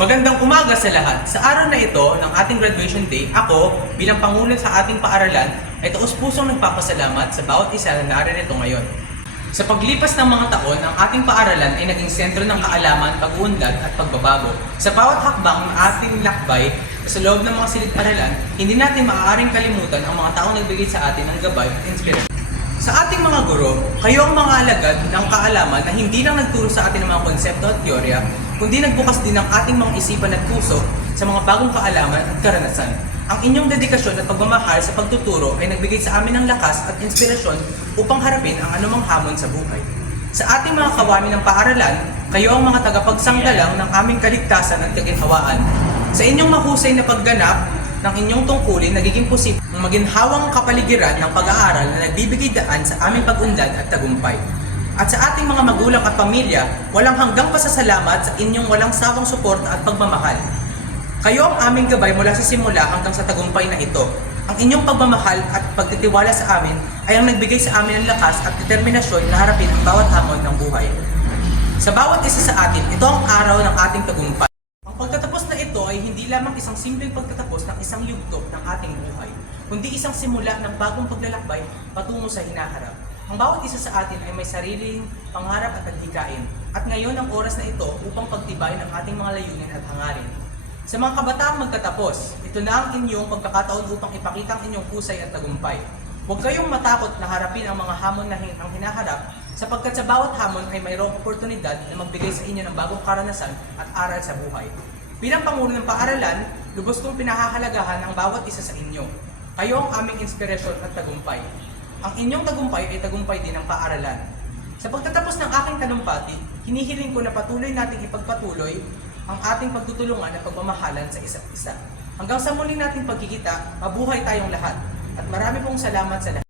Magandang umaga sa lahat. Sa araw na ito ng ating graduation day, ako bilang Pangulo sa ating paaralan ay taos-pusong nagpapasalamat sa bawat isa na naririto ngayon. Sa paglipas ng mga taon, ang ating paaralan ay naging sentro ng kaalaman, pag-uunlad at pagbabago. Sa bawat hakbang ng ating lakbay sa loob ng mga silid-aralan, hindi natin maaaring kalimutan ang mga taong nagbigay sa atin ng gabay at inspirasyon. Sa ating mga guro, kayo ang mga alagad ng kaalaman na hindi lang nagturo sa atin ng mga konsepto at teorya, kundi nagbukas din ng ating mga isipan at puso sa mga bagong kaalaman at karanasan. Ang inyong dedikasyon at pagmamahal sa pagtuturo ay nagbigay sa amin ng lakas at inspirasyon upang harapin ang anumang hamon sa buhay. Sa ating mga kawani ng paaralan, kayo ang mga tagapagsanggalang ng aming kaligtasan at kaginhawaan. Sa inyong mahusay na pagganap ng inyong tungkulin, nagiging posible ang maginhawang kapaligiran ng pag-aaral na nagbibigay daan sa aming pag-unlad at tagumpay. At sa ating mga magulang at pamilya, walang hanggang pasasalamat sa inyong walang sawang suporta at pagmamahal. Kayo ang aming gabay mula sa simula hanggang sa tagumpay na ito. Ang inyong pagmamahal at pagtitiwala sa amin ay ang nagbigay sa amin ng lakas at determinasyon na harapin ang bawat hamon ng buhay. Sa bawat isa sa atin, ito ang araw ng ating tagumpay. Ang pagtatapos na ito ay hindi lamang isang simpleng pagtatapos ng isang yugto ng ating buhay, kundi isang simula ng bagong paglalakbay patungo sa hinaharap. Ang bawat isa sa atin ay may sariling pangarap at adhikain, at ngayon ang oras na ito upang pagtibayin ang ating mga layunin at hangarin. Sa mga kabataang magtatapos, ito na ang inyong pagkakataon upang ipakita ang inyong husay at tagumpay. Huwag kayong matakot na harapin ang mga hamon na ang hinaharap, sapagkat sa bawat hamon ay mayroong oportunidad na magbigay sa inyo ng bagong karanasan at aral sa buhay. Bilang Pangulo ng Paaralan, lubos kong pinahahalagahan ang bawat isa sa inyo. Kayo ang aming inspirasyon at tagumpay. Ang inyong tagumpay ay tagumpay din ng paaralan. Sa pagtatapos ng aking talumpati, hinihiling ko na patuloy nating ipagpatuloy ang ating pagtutulungan at pagmamahalan sa isa't isa. Hanggang sa muling nating pagkikita, mabuhay tayong lahat. At marami pong salamat sa lahat.